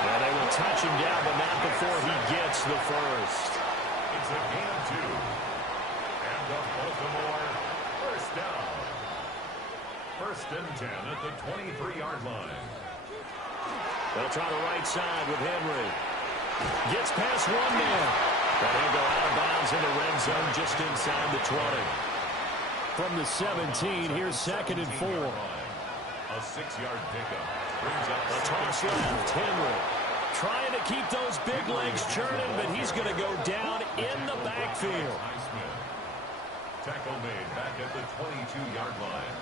And they will touch him down, but not before he gets the first. It's a gain of 2. And the Baltimore first down. First and 10 at the 23-yard line. They'll try the right side with Henry. Gets past one man. But he'll go out of bounds in the red zone just inside the 20. From the 17, here's second and 4. A 6-yard pickup. Brings up a toss left. Henry trying to keep those big legs churning, but he's going to go down in the backfield. Tackle made back at the 22-yard line.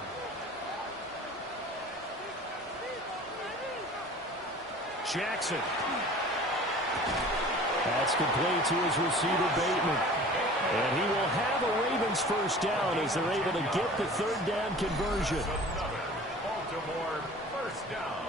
Jackson. That's complete to his receiver, Bateman. And he will have a Ravens first down as they're able to get the third down conversion. Another Baltimore first down.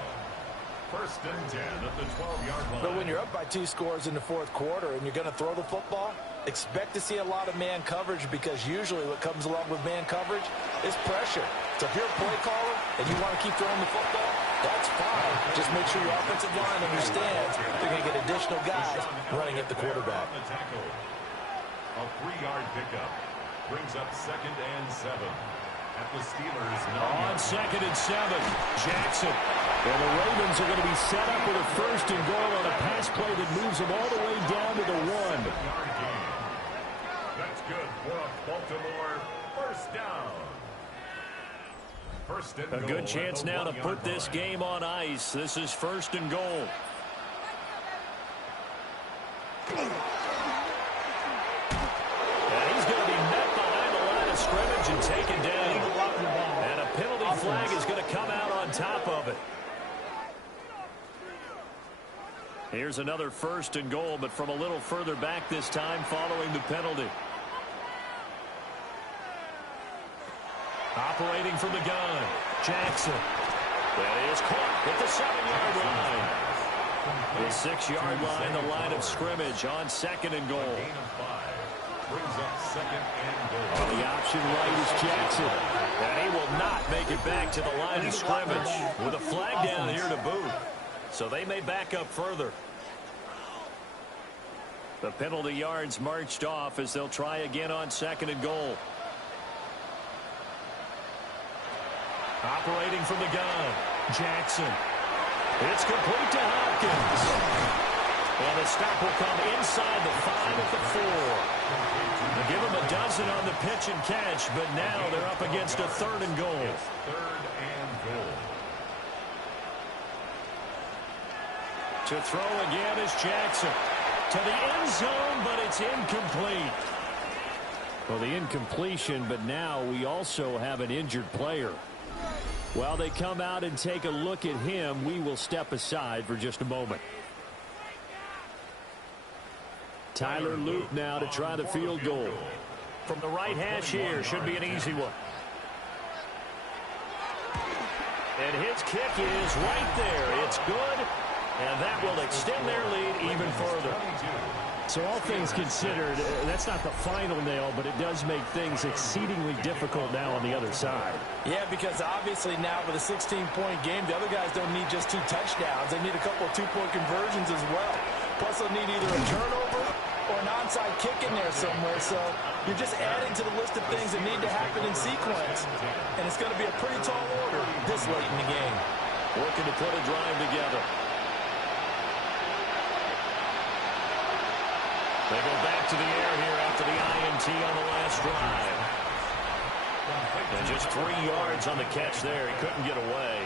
First and 10 at the 12-yard line. But when you're up by 2 scores in the fourth quarter and you're going to throw the football, expect to see a lot of man coverage, because usually what comes along with man coverage is pressure. So if you're a play caller and you want to keep throwing the football, that's fine. Just make sure your offensive line understands they're going to get additional guys running at the quarterback. A 3-yard pickup brings up second and 7 at the Steelers. On second and 7, Jackson. And the Ravens are going to be set up with a first and goal on a pass play that moves them all the way down to the 1. That's good for a Baltimore first down. First and a good chance now to put this game on ice. This is first and goal. And he's going to be met behind the line of scrimmage and taken down. And a penalty flag is going to come out on top of it. Here's another first and goal, but from a little further back this time following the penalty. Operating from the gun, Jackson. That is caught at the 7-yard line. The 6-yard line, the line of scrimmage on second and goal. Gain of 5 brings up second and goal. On the option right is Jackson. And he will not make it back to the line of scrimmage with a flag down here to boot. So they may back up further. The penalty yards marched off as they'll try again on second and goal. Operating from the gun, Jackson. It's complete to Hopkins. And the stop will come inside the 5 at the 4. They'll give him a dozen on the pitch and catch, but now they're up against a third and goal. Third and goal. To throw again is Jackson. To the end zone, but it's incomplete. Well, the incompletion, but now we also have an injured player. While they come out and take a look at him, we will step aside for just a moment. Tyler Luke now to try the field goal. From the right hash here, should be an easy one. And his kick is right there. It's good, and that will extend their lead even further. So all things considered, that's not the final nail, but it does make things exceedingly difficult now on the other side. Yeah, because obviously now with a 16-point game, the other guys don't need just 2 touchdowns. They need a couple of 2-point conversions as well. Plus they'll need either a turnover or an onside kick in there somewhere. So you're just adding to the list of things that need to happen in sequence. And it's going to be a pretty tall order this late in the game. Working to put a drive together. They go back to the air here after the INT on the last drive. And just 3 yards on the catch there. He couldn't get away.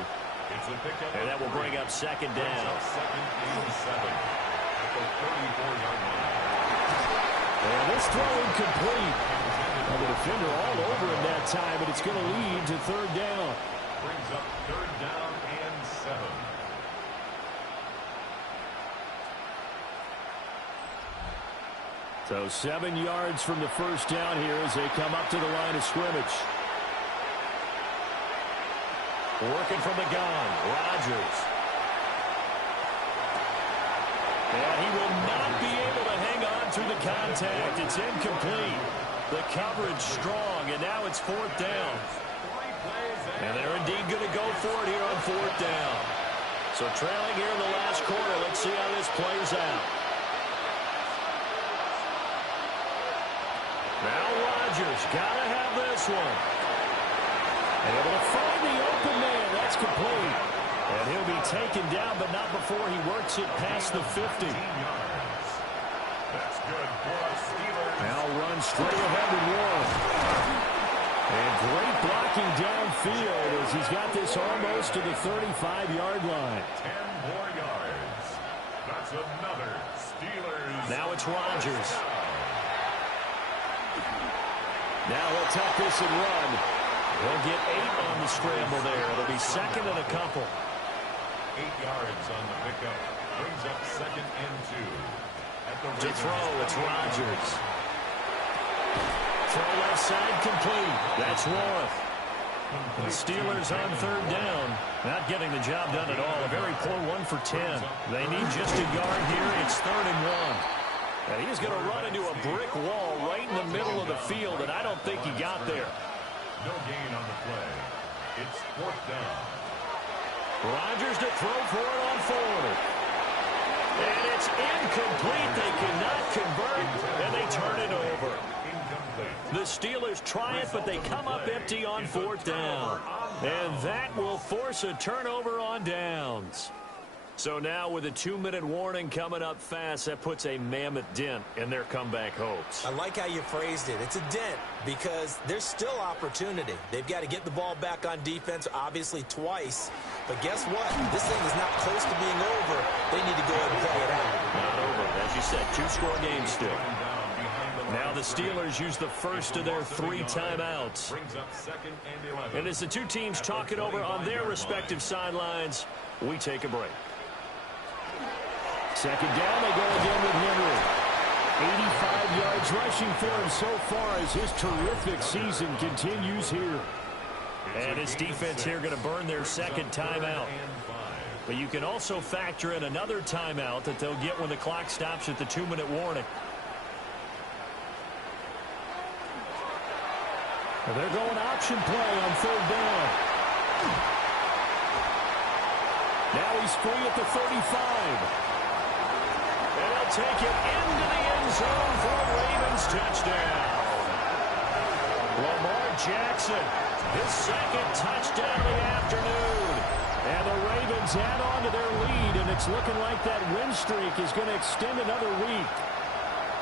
And that will bring up second down. Second and 7 at the 34-yard line. And this throw incomplete. And the defender all over him that time, but it's going to lead to third down. Brings up third down and 7. So 7 yards from the first down here as they come up to the line of scrimmage. Working from the gun, Rodgers. And he will not be able to hang on through the contact. It's incomplete. The coverage strong, and now it's fourth down. And they're indeed going to go for it here on fourth down. So trailing here in the last quarter. Let's see how this plays out. Now Rodgers got to have this one. Able to find the open man. That's complete. And he'll be taken down, but not before he works it past the 50. That's good for Steelers. Now run straight ahead with Warren. And great blocking downfield as he's got this almost to the 35-yard line. 10 more yards. That's another Steelers. Now it's Rodgers. Now he'll tuck this and run. He'll get 8 on the scramble there. It'll be second and a couple. 8 yards on the pickup. Brings up second and 2. To throw, it's Rodgers. Throw left side complete. That's Warren. The Steelers on third down. Not getting the job done at all. A very poor 1 for 10. They need just a yard here. It's 3rd and 1. And he's going to run into a brick wall right in the middle of the field, and I don't think he got there. No gain on the play. It's 4th down. Rodgers to throw for it on 4th. And it's incomplete. They cannot convert, and they turn it over. The Steelers try it, but they come up empty on 4th down. And that will force a turnover on downs. So now with a 2-minute warning coming up fast, that puts a mammoth dent in their comeback hopes. I like how you phrased it. It's a dent because there's still opportunity. They've got to get the ball back on defense, obviously twice. But guess what? This thing is not close to being over. They need to go ahead and play it out. Not over. As you said, 2-score game still. Now the Steelers use the first of their 3 timeouts. Brings up second and 11. And as the two teams talk it over on their respective sidelines, we take a break. Second down, they go again with Henry. 85 yards rushing for him so far as his terrific season continues here. And his defense here going to burn their second timeout. But you can also factor in another timeout that they'll get when the clock stops at the 2-minute warning. Well, they're going option play on 3rd down. Now he's free at the 35. And they'll take it into the end zone for a Ravens touchdown. Lamar Jackson, his second touchdown of the afternoon. And the Ravens add on to their lead, and it's looking like that win streak is going to extend another week.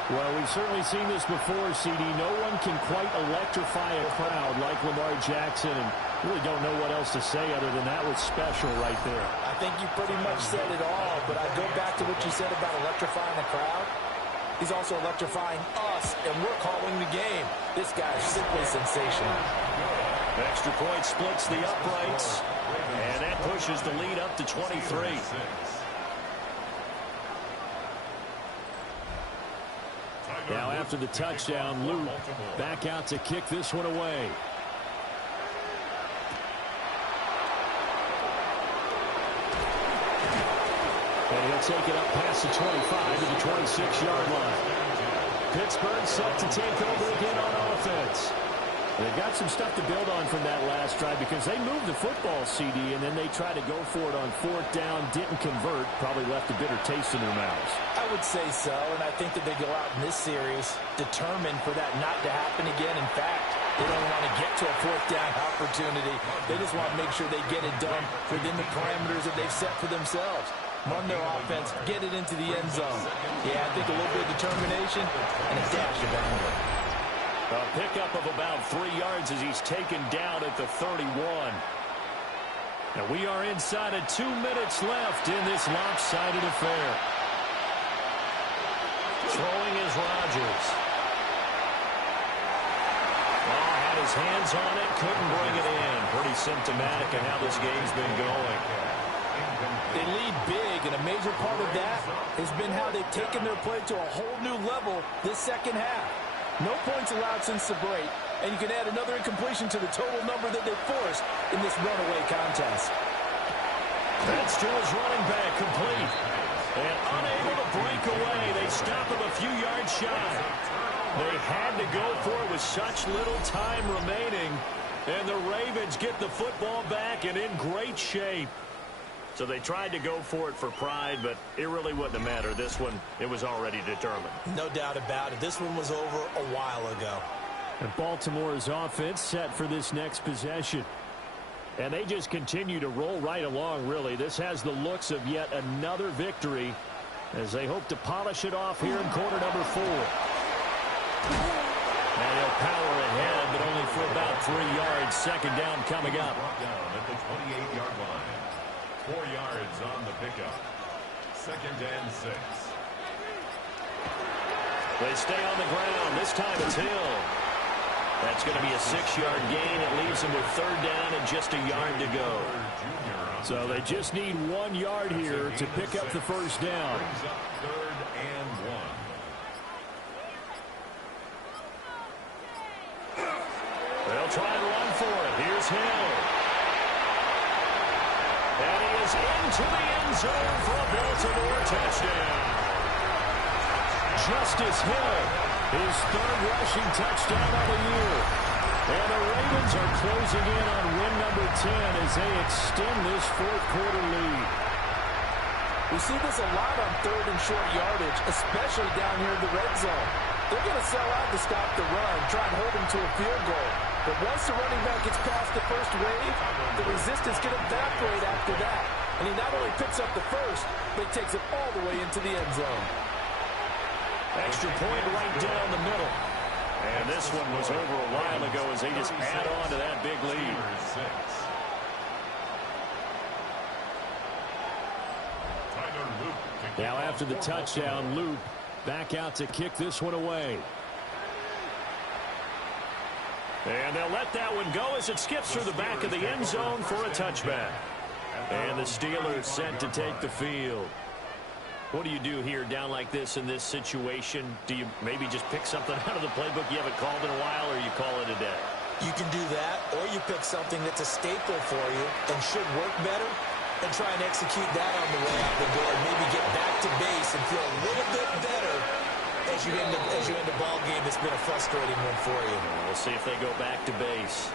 Well, we've certainly seen this before, CD. No one can quite electrify a crowd like Lamar Jackson, and really don't know what else to say other than that was special right there. I think you pretty much said it all, but I go back to what you said about electrifying a crowd. He's also electrifying us, and we're calling the game. This guy is simply sensational. Extra point splits the uprights, and that pushes the lead up to 23. Now after the touchdown, Luke back out to kick this one away. And he'll take it up past the 25 to the 26-yard line. Pittsburgh set to take over again on offense. They've got some stuff to build on from that last drive because they moved the football, CD, and then they tried to go for it on 4th down, didn't convert, probably left a bitter taste in their mouths. I would say so, and I think that they go out in this series determined for that not to happen again. In fact, they don't want to get to a 4th down opportunity. They just want to make sure they get it done within the parameters that they've set for themselves. Run their offense, get it into the end zone. Yeah, I think a little bit of determination and a dash of anger. A pickup of about 3 yards as he's taken down at the 31. And we are inside of 2 minutes left in this lopsided affair. Throwing is Rodgers. Oh, had his hands on it, couldn't bring it in. Pretty symptomatic of how this game's been going. They lead big, and a major part of that has been how they've taken their play to a whole new level this second half. No points allowed since the break, and you can add another incompletion to the total number that they forced in this runaway contest. That's to his running back, complete. And unable to break away. They stop him a few yards shy. They had to go for it with such little time remaining. And the Ravens get the football back and in great shape. So they tried to go for it for pride, but it really wouldn't have mattered. This one, it was already determined. No doubt about it. This one was over a while ago. And Baltimore's offense set for this next possession. And they just continue to roll right along, really. This has the looks of yet another victory as they hope to polish it off here in quarter number 4. And he'll power ahead, but only for about 3 yards. Second down coming up. Brought down at the 28-yard line. 4 yards on the pickup. Second and 6. They stay on the ground. This time it's Hill. That's going to be a 6-yard gain. It leaves them with third down and just a yard to go. So they just need 1 yard here to pick up the first down. Brings up third and 1. They'll try and run for it. Here's Hill. And he is into the end zone for a Baltimore touchdown. Justice Hill, his third rushing touchdown of the year. And the Ravens are closing in on win number 10 as they extend this fourth quarter lead. We see this a lot on third and short yardage, especially down here in the red zone. They're going to sell out to stop the run, try and hold them to a field goal. But once the running back gets past the first wave, the resistance can evaporate after that. And he not only picks up the first, but he takes it all the way into the end zone. Extra point right down the middle. And this one was over a while ago as they just add on to that big lead. Now after the touchdown, Loop back out to kick this one away. And they'll let that one go as it skips through the back of the end zone for a touchback. And the Steelers set to take the field. What do you do here down like this in this situation? Do you maybe just pick something out of the playbook you haven't called in a while, or you call it a day? You can do that, or you pick something that's a staple for you and should work better and try and execute that on the way out the door and maybe get back to base and feel a little bit better as you end the ball game that's been a frustrating one for you. We'll see if they go back to base.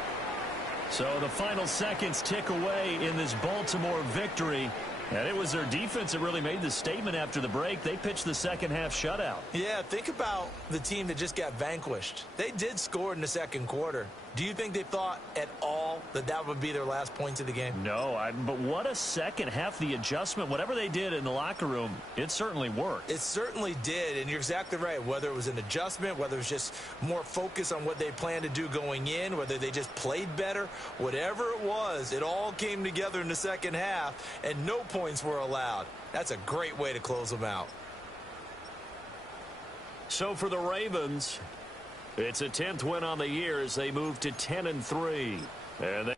So the final seconds tick away in this Baltimore victory. And it was their defense that really made the statement after the break. They pitched the second half shutout. Yeah, think about the team that just got vanquished. They did score in the second quarter. Do you think they thought at all that that would be their last points of the game? No, but what a second half. The adjustment, whatever they did in the locker room, it certainly worked. It certainly did, and you're exactly right. Whether it was an adjustment, whether it was just more focus on what they planned to do going in, whether they just played better, whatever it was, it all came together in the second half, and no points were allowed. That's a great way to close them out. So for the Ravens, it's a 10th win on the year as they move to 10-3. And they